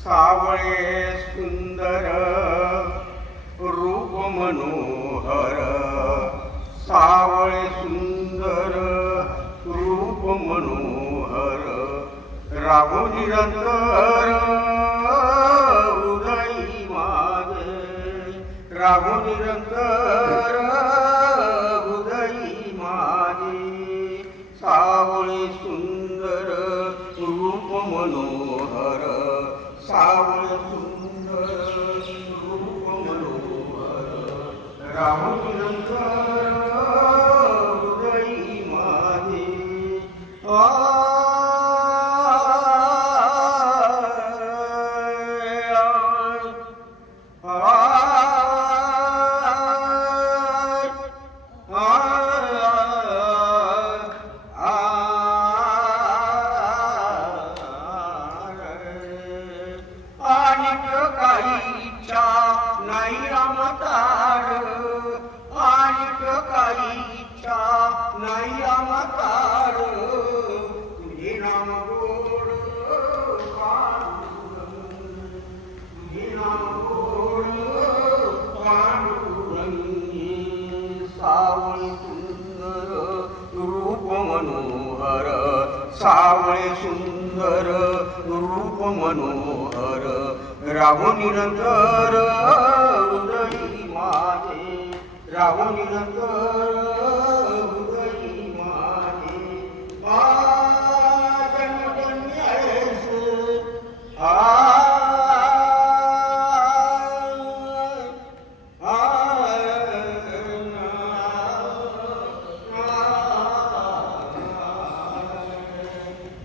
सावळे सुंदर रूप मनोहर, सावळे सुंदर रूप मनोहर, राहो निरंतर हृदयी माझे, राहो निरंतर हृदयी माझे, सावळे सुंदर रूप मनोहर, सावळे सुंदर रूप मनोहर, राहो निरंतर हृदयी माझे. काही इच्छा नाही रामताड, आणिक काही इच्छा नाही रामताड, तुझे नाम गोड तुझे नाम गोड पांडुरंगी, सावळे सुंदर रूप मनोहर, सावळे सुंदर रूप मनोहर, राहो निरंतर हृदयी माझे, राहो निरंतर हृदयी माझे. जन्मजन्मी आहेस,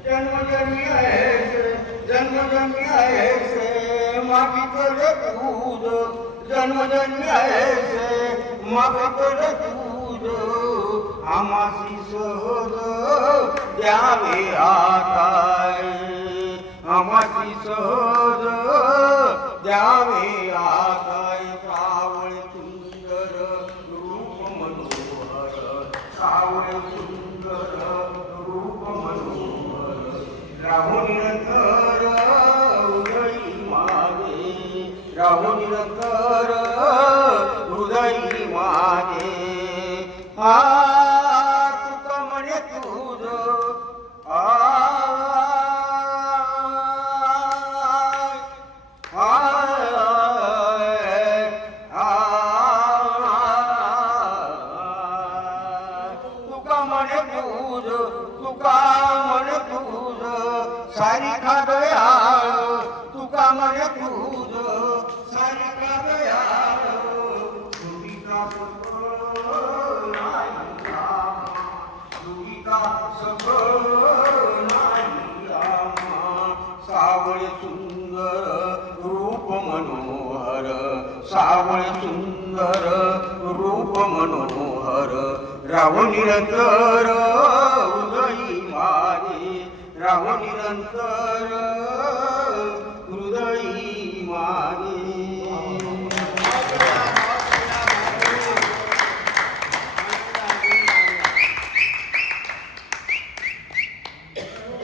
जन्मजन्मी आहेस, जन्मजन्मी आहेस मागितल दूध, जन्मजन्मी आहेस मागितल दूध, आम्हासी सहज द्यावे आताय, आम्हासी सहज द्यावे आताय. सावळे सुंदर रूप मनोहर, सावळे सुंदर रूप मनोहर, राहो निरंतर हृदयी माझे, राहो निरंतर हृदयी माझे. तुका म्हणे तुझ तुका म्हणे तुझ, तुका म्हणे तुझ सारी खा दयाळ, तुका म्हणे तुझ सारी खा दयाळ, तुझीचा सगळं नाही आम्हा, तुझीचा सगळं नाही आम्हा. सावळे सुंदर रूप मनोहर, सावळे सुंदर रूप मनोहर, राहो निरंतर हृदयी माझे, राहो निरंतर हृदयी माझे.